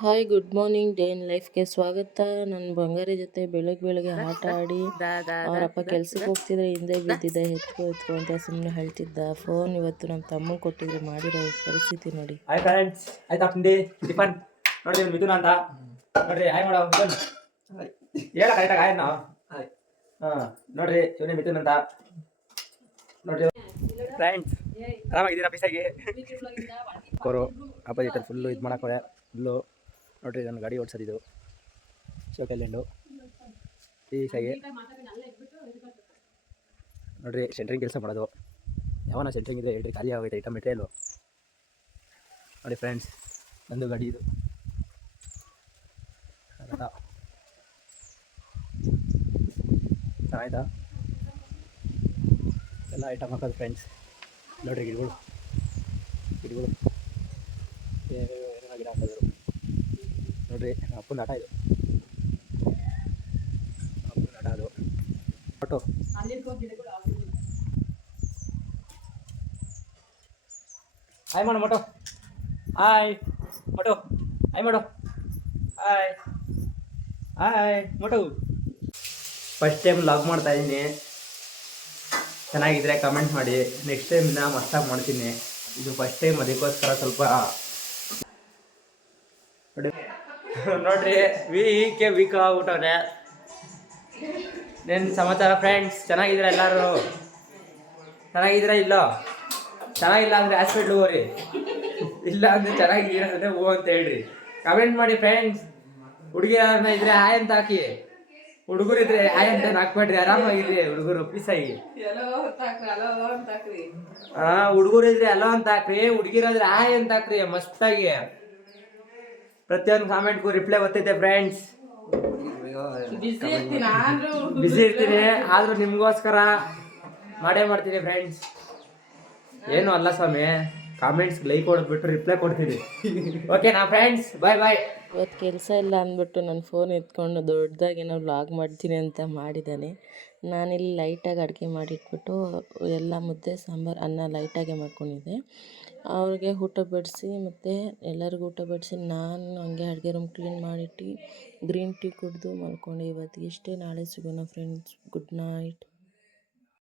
Hi good morning day in ಲೈಫ್ಗೆ ಸ್ವಾಗತ. ನನ್ನ ಬಂಗಾರಿ ಜೊತೆ ಬೆಳಗ್ಗೆ ಆಟ ಆಡಿ ಅವರಪ್ಪ ಕೆಲ್ಸಕ್ಕೆ ಹೋಗ್ತಿದ್ರೆ ಹಿಂದೆ ಬಿದ್ದಿದ್ದ ಎತ್ಕೊ ಅಂತ ಸುಮ್ಮನೆ ಹೇಳ್ತಿದ್ದ. ಫೋನ್ ಇವತ್ತು ನಮ್ಮ ತಮ್ಮ ಕೊಟ್ಟಿದ್ರೆ ಮಾಡಿರೋ ಪರಿಸ್ಥಿತಿ ನೋಡಿ. ಹಾಯ್ ಫ್ರೆಂಡ್ಸ್, ಆಯ್ತಾ ತಿಂಡಿ ಟಿಫನ್ ನೋಡ್ರಿ ಮಿಥುನ್ ಅಂತ ನೋಡ್ರಿ. ಹಾಯ್ ಮಾಡೋ ಮಿಥುನ್, ಹೇಳ ಕರೆಕ್ಟಾಗಿ ಆಯ್ತು ನಾವು. ನೋಡ್ರಿ ಇವನೇ ಮಿಥುನ್ ಅಂತ ನೋಡ್ರಿ. ಫ್ರೆಂಡ್ಸ್ ಆರಾಮಾಗಿದ್ದೀರಾ? ಪೀಸಾಗಿ ಕೋರು ಆಪೋಸಿಟಲ್ಲಿ ಫುಲ್ಲು ಇದು ಮಾಡೋಕೆ ಫುಲ್ಲು ನೋಡ್ರಿ. ನನ್ನ ಗಾಡಿ ಓಡಿಸೋದಿದ್ದು ಶೋಕೈಲ್ಯಾಂಡು ಪೀಸಾಗಿ ನೋಡ್ರಿ. ಸೆಂಟ್ರಿಂಗ್ ಕೆಲಸ ಮಾಡೋದು. ಯಾವನ ಸೆಂಟ್ರಿಂಗ್ ಇದ್ರೆ ಹೇಳ್ರಿ, ಖಾಲಿ ಆಗೋಯ್ತು ಐಟಮ್ ಮೆಟೀರಿಯಲು ನೋಡಿ. ಫ್ರೆಂಡ್ಸ್ ನಂದು ಗಾಡಿ ಇದು ಆಯ್ತಾ, ಎಲ್ಲ ಐಟಮ್ ಹಾಕೋದು ಫ್ರೆಂಡ್ಸ್. ನೋಡ್ರಿ ಗಿಡಗಳು ಏನೇನೋ ಗಿಡ ಹಾಕಿದ್ರು ನೋಡ್ರಿ. ಅಪ್ಪನ ಆಟ ಇದು, ಅಪ್ಪನ ಆಟ ಅದು. ಫೋಟೋ ಹಾಯ್ ಮಾಡು ಮೊಟೋ. ಹಾಯ್ ಮೊಟೋ, ಹಾಯ್ ಮಾಡು. Hi hi motto. First time log ಮಾಡ್ತಾ ಇದ್ದೀನಿ. ಚೆನ್ನಾಗಿದ್ರೆ ಕಮೆಂಟ್ ಮಾಡಿ. ನೆಕ್ಸ್ಟ್ ಟೈಮಿಂದ ಮಸ್ತಾಗಿ ಮಾಡ್ತೀನಿ. ಇದು ಫಸ್ಟ್ ಟೈಮ್, ಅದಕ್ಕೋಸ್ಕರ ಸ್ವಲ್ಪ ನೋಡ್ರಿ ವೀಕ್ ಆಗ್ಬಿಟ್ಟವ್ರೆ. ಏನು ಸಮಾಚಾರ ಫ್ರೆಂಡ್ಸ್? ಚೆನ್ನಾಗಿದ್ದೀರಾ ಎಲ್ಲರೂ? ಚೆನ್ನಾಗಿದ್ದೀರಾ? ಇಲ್ಲೋ ಚೆನ್ನಾಗಿಲ್ಲ ಅಂದರೆ ಹಾಸ್ಪಿಟ್ಲಿಗೆ ಹೋಗ್ರಿ, ಇಲ್ಲ ಅಂದರೆ ಚೆನ್ನಾಗಿದ್ದೀರಾ ಅಂದರೆ ಹೂ ಅಂತ ಹೇಳ್ರಿ. ಕಮೆಂಟ್ ಮಾಡಿ ಫ್ರೆಂಡ್ಸ್. ಹುಡುಗಿಯರನ್ನ ಇದ್ರೆ ಹಾಯ್ ಅಂತ ಹಾಕಿ, ಹುಡುಗರು ಇದ್ರೆ ಹಾಯ್ ಅಂತ ಹಾಕ್ಬೇಡ್ರಿ. ಆರಾಮಾಗಿರ್ರಿ ಹುಡುಗರು, ಪೀಸಾಗಿ. ಹುಡುಗರು ಇದ್ರೆ ಅಲೋ ಅಂತ ಹಾಕ್ರಿ, ಹುಡುಗಿರಾದ್ರೆ ಹಾಯ್ ಅಂತ ಹಾಕ್ರಿ ಮಸ್ತಾಗಿ. ಪ್ರತಿಯೊಂದು ಕಾಮೆಂಟ್ಗೂ ರಿಪ್ಲೈ ಬರ್ತೈತೆ ಫ್ರೆಂಡ್ಸ್. ಬಿಸಿ ಇರ್ತೀನಿ ಆದ್ರೂ ನಿಮ್ಗೋಸ್ಕರ ಮಾಡೇ ಮಾಡ್ತೀನಿ ಫ್ರೆಂಡ್ಸ್. ಏನು ಅಲ್ಲ ಸ್ವಾಮಿ, ಕಾಮೆಂಟ್ಸ್ ಲೈಕ್ ಹೊಡೆದ್ಬಿಟ್ಟು ರಿಪ್ಲೈ ಕೊಡ್ತೀನಿ. ಓಕೆನಾ ಫ್ರೆಂಡ್ಸ್? ಬಾಯ್ ಬಾಯ್. ಇವತ್ತು ಕೆಲಸ ಇಲ್ಲ ಅಂದ್ಬಿಟ್ಟು ನನ್ನ ಫೋನ್ ಎತ್ಕೊಂಡು ದೊಡ್ಡದಾಗೇನೋ ವ್ಲಾಗ್ ಮಾಡ್ತೀನಿ ಅಂತ ಮಾಡಿದ್ದಾನೆ. ನಾನಿಲ್ಲಿ ಲೈಟಾಗಿ ಅಡುಗೆ ಮಾಡಿಟ್ಬಿಟ್ಟು ಎಲ್ಲ ಮುದ್ದೆ ಸಾಂಬಾರು ಅನ್ನ ಲೈಟಾಗೆ ಮಾಡ್ಕೊಂಡಿದ್ದೆ. ಅವ್ರಿಗೆ ಊಟ ಬಡಿಸಿ ಮತ್ತು ಎಲ್ಲರಿಗೂ ಊಟ ಬಡಿಸಿ ನಾನು ಹಂಗೆ ಅಡುಗೆ ರೂಮ್ ಕ್ಲೀನ್ ಮಾಡಿಟ್ಟು ಗ್ರೀನ್ ಟೀ ಕುಡಿದು ಮಲ್ಕೊಂಡೆ. ಇವತ್ತಿಗೆ ಇಷ್ಟೇ, ನಾಳೆ ಸಿಗೋಣ ಫ್ರೆಂಡ್ಸ್. Good night.